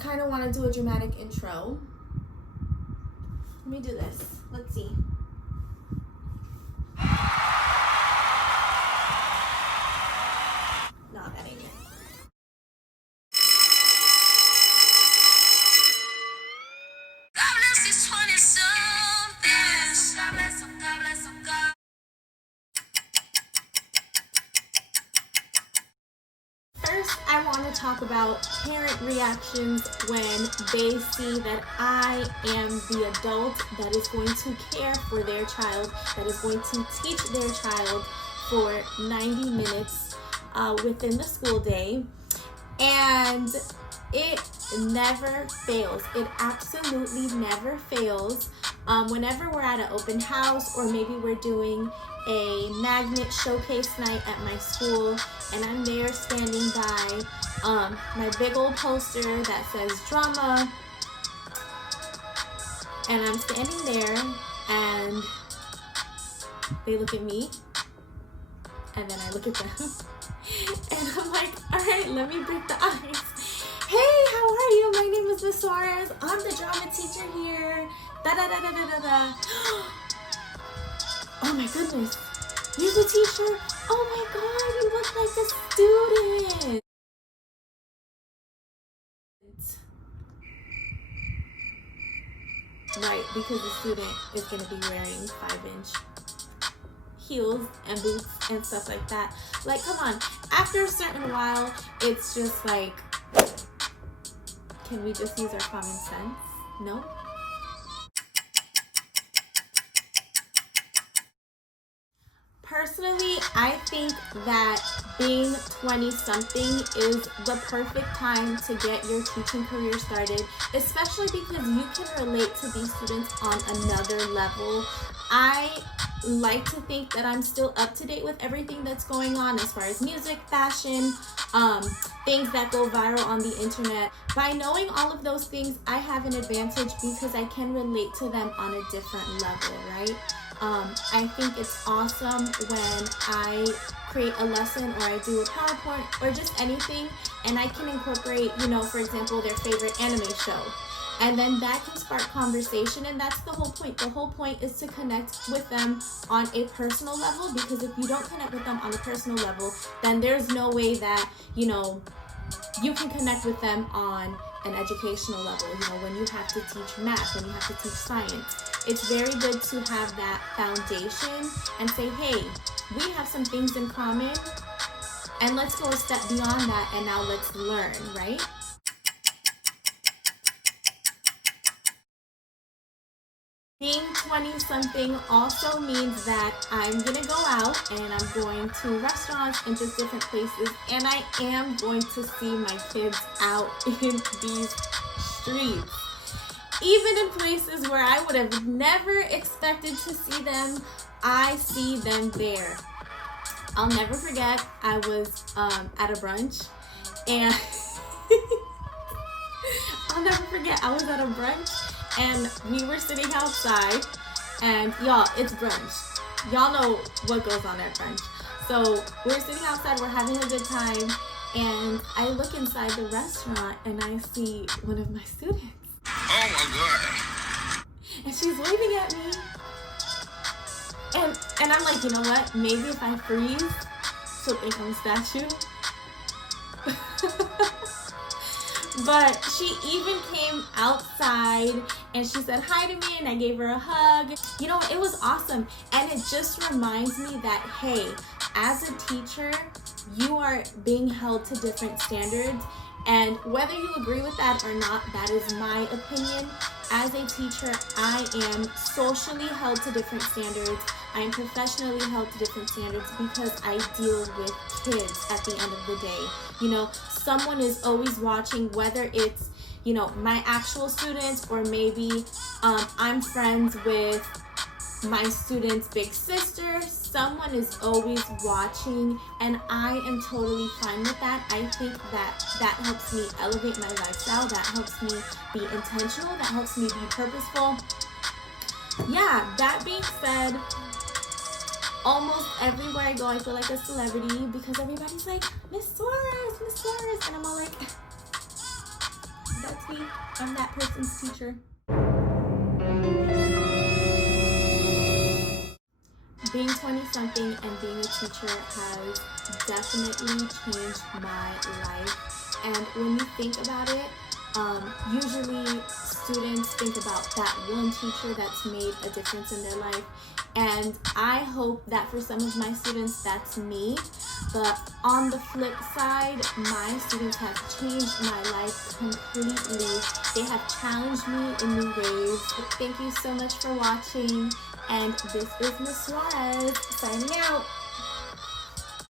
kind of want to do a dramatic intro. Let me do this. Let's see. No, that ain't it. First, I want to talk about parent reactions when they see that I am the adult that is going to care for their child, that is going to teach their child for 90 minutes within the school day. And it never fails. It absolutely never fails. Whenever we're at an open house, or maybe we're doing a magnet showcase night at my school, and I'm there standing by my big old poster that says drama, and I'm standing there and they look at me and then I look at them and I'm like, all right, let me break the ice. Hey, how are you? My name is Miss Suarez. I'm the drama teacher here. Da da da da da da da. Oh my goodness, you're the teacher? Oh my god, you look like a student. Right, because the student is going to be wearing 5-inch heels and boots and stuff like that. Like, come on, after a certain while, it's just like, can we just use our common sense? No? Personally, I think that being 20-something is the perfect time to get your teaching career started, especially because you can relate to these students on another level. I like to think that I'm still up to date with everything that's going on as far as music, fashion, things that go viral on the internet. By knowing all of those things, I have an advantage because I can relate to them on a different level, right? I think it's awesome when I create a lesson or I do a PowerPoint or just anything and I can incorporate, for example, their favorite anime show. And then that can spark conversation, and that's the whole point. The whole point is to connect with them on a personal level, because if you don't connect with them on a personal level, then there's no way that, you can connect with them on an educational level, when you have to teach math, when you have to teach science. It's very good to have that foundation and say, hey, we have some things in common, and let's go a step beyond that, and now let's learn, right? Being 20-something also means that I'm going to go out and I'm going to restaurants and just different places, and I am going to see my kids out in these streets. Even in places where I would have never expected to see them, I see them there. I'll never forget, I was at a brunch, and and we were sitting outside, and y'all, it's brunch. Y'all know what goes on at brunch. So we're sitting outside, we're having a good time, and I look inside the restaurant and I see one of my students. Oh my god. And she's waving at me. And I'm like, you know what? Maybe if I freeze, she'll think I'm a statue. But she even came outside and she said hi to me, and I gave her a hug. It was awesome. And it just reminds me that, hey, as a teacher, you are being held to different standards. And whether you agree with that or not, that is my opinion. As a teacher, I am socially held to different standards. I am professionally held to different standards because I deal with kids at the end of the day. Someone is always watching, whether it's, my actual students, or maybe I'm friends with my student's big sister. Someone is always watching, and I am totally fine with that. I think that helps me elevate my lifestyle. That helps me be intentional. That helps me be purposeful. Yeah, that being said, almost everywhere I go, I feel like a celebrity because everybody's like, Miss Suarez, and I'm all like, that's see, I'm that person's teacher. Being 20-something and being a teacher has definitely changed my life. And when you think about it, usually students think about that one teacher that's made a difference in their life. And I hope that for some of my students, that's me. But on the flip side, my students have changed my life completely. They have challenged me in new ways. Thank you so much for watching. And this is Miss Suarez signing out.